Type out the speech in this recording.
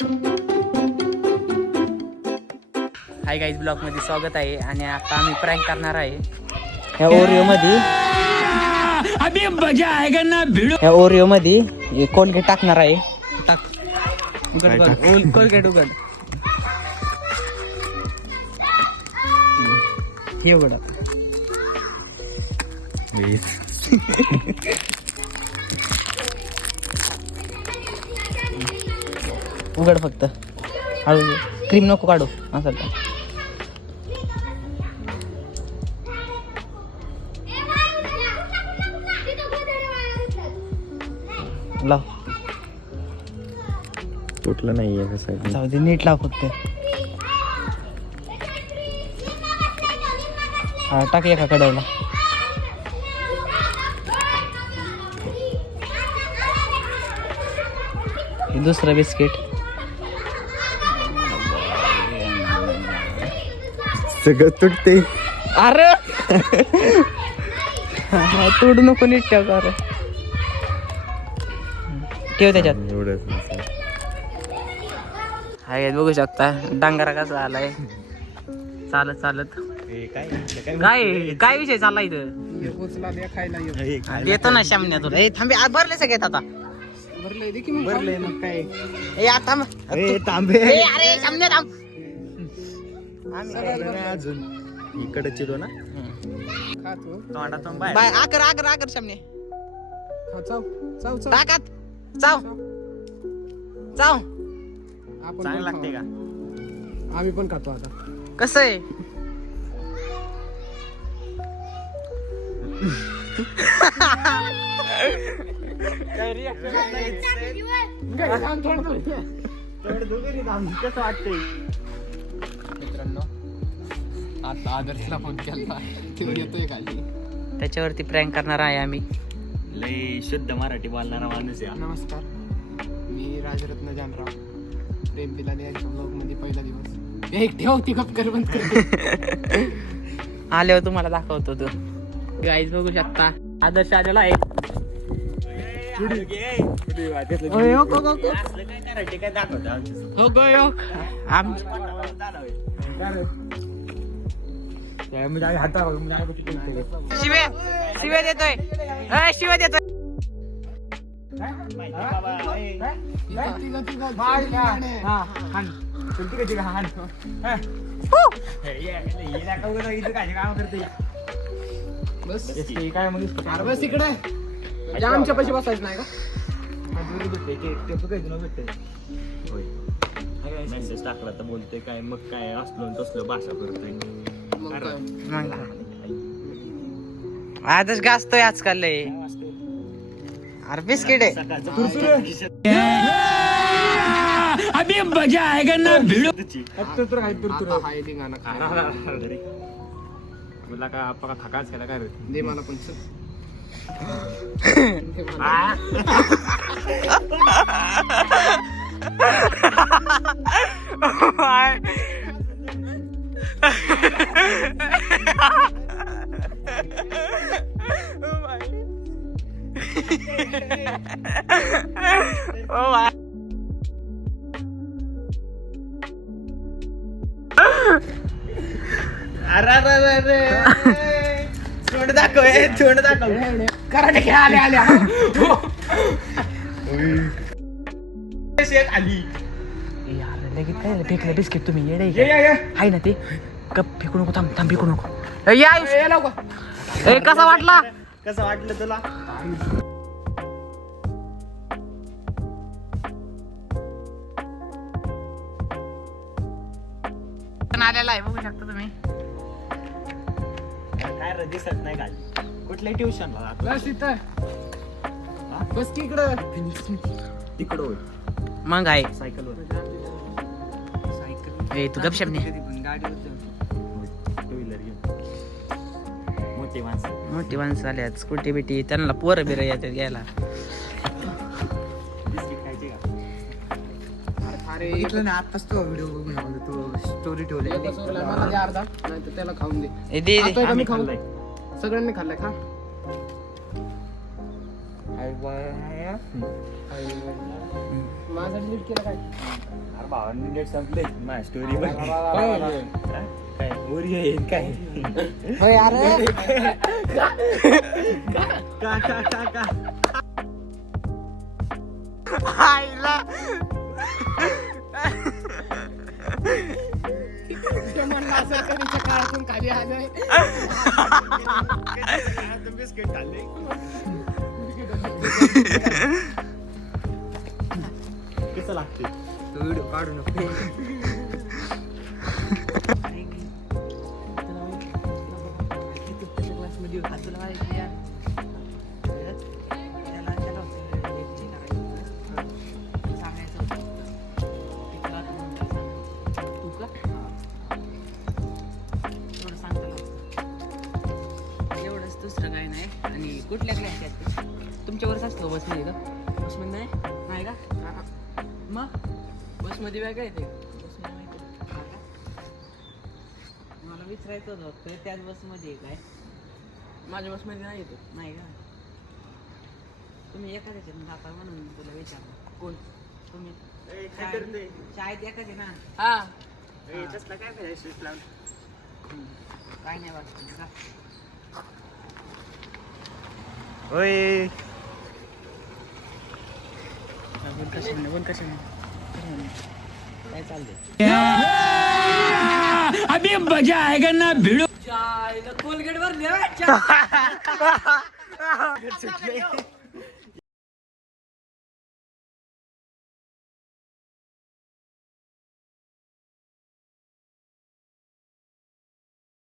Hi guys blog मध्ये स्वागत आहे आणि आता आम्ही प्रँक करणार आहे ह्या ओरिओ मध्ये अभी मजा आएगा ना भिडो ह्या ओरिओ मध्ये कोलगेट टाकणार आहे टाक उघड कोलगेट उघड हे उघड उघड फक्त हळू क्रीम नको काढू असं लाव तुटलं नाहीये कसं जाऊ दे नीट लाव फक्त हा टाक एका कढईला हे दुसरं बिस्किट सगळं तुटते. अरे तोडू नको नीट ठेव अरे ठेव त्याच्यात एवढंच हाय बघू शकता डांगरा कसा आलाय चालत चालत काय काय विषय चालला इथं येतो ना शामण्या तुला ए थांबे भरले सगळ्यात आता भरलंय मग काय ए आता तांबे अरे शामण्या थांब अजून इकडे चिलो ना तोंडातून बाय आकर आकर आकर शामण्या टाकात चाव चाव चांगलं लागते का आम्ही पण खातो आता कसं आहे कसं वाटतंय मित्रांनो आता आदर्शला फोन केला तो येतोय खाली त्याच्यावरती प्रँक करणार आहे आम्ही लय शुद्ध मराठी बोलणारा माणूस आहे. नमस्कार मी राजरत्न जानराव प्रेम पिलाने यांच्या ब्लॉग मध्ये पहिला दिवस एक ठेव ती गप कर बंद करते आल्यावर तुम्हाला दाखवतो तो गाईज बघू शकता आदर्श आलेला आहे हो गो यो शिव्या शिव्या देतोय शिव्या देतोय बस अरे बस इकडे आमच्या पैसे बसायचं नाही का मेसेज टाकला तर बोलते काय मग काय असलो तसलं भाषा करतोय मग काय आदर्श गाजतोय आजकाल लय अरे बिस्किट आहे अभी मजा आएगा ना भिडो आता हाय धिंगाणा काय मला का आपला थकाच केला काय रे दे मला पण चल. तोंड दाखव तोंड दाखव कराटे खेळ आले आले आली लगेच काय फेकलं बिस्किट तुम्ही येडे आहे ना ते कप फेकू नको थांब थांब फेकू नको ए कसा वाटला कसं वाटलं तुला आलेला आहे बघू शकता तुम्ही काय रे दिसत नाही खाली कुठल्या ट्युशनला जातो बस इथं बस की इकडं तिकडं होय मग आहे सायकलवर ए तू गपशप नाही टू व्हीलर घेऊन मोठी माणसं मोठी माणसं आल्यात स्कूटी बिटी त्यांना पोरं बिरं येतात घ्यायला बिस्किट खायचे का अरे इथलं ना आत्ताच तो व्हिडिओ बघून आलो, तो स्टोरी ठेवले मला दे अर्धा नाही तर त्याला खाऊन दे ए, दे आता दे का मी खाऊ खाल्लंय. सगळ्यांनी खाल्लाय खा माझा डिलीट केला काय अरे भावांनी नीट संपले माझ्या स्टोरी वा, वा, वा, वा, वा. काय ओरिओ येईल काय होय अरे का का का का आईला तो म्हणला असं कधीच्या काळातून खाली आलोय बिस्किट खाल्ले कसं लागते तो व्हिडिओ काढू नको क्लासमध्ये तुला माहिती यार त्याला सांगायचं तू का थोडं सांगता एवढंच दुसरं काही नाही आणि कुठल्या क्लासच्या तुमच्यावरच असतो बसमध्ये का बसमध्ये नाही का मग बसमध्ये वेगळं येते बसमध्ये माहिती हा का मला विचारायचं होतं तर त्याच बसमध्ये आहे काय माझ्या बसमध्ये नाही येतो नाही का तुम्ही एकाच याच्यात जाता म्हणून तुला विचारलं कोण तुम्ही शाळेत एकाच आहे ना हा तसला काय पाहिजे काय नाही वाटत का होय काय चाललंय अभी मजा आएगा ना भिड़ो कोलगेट वर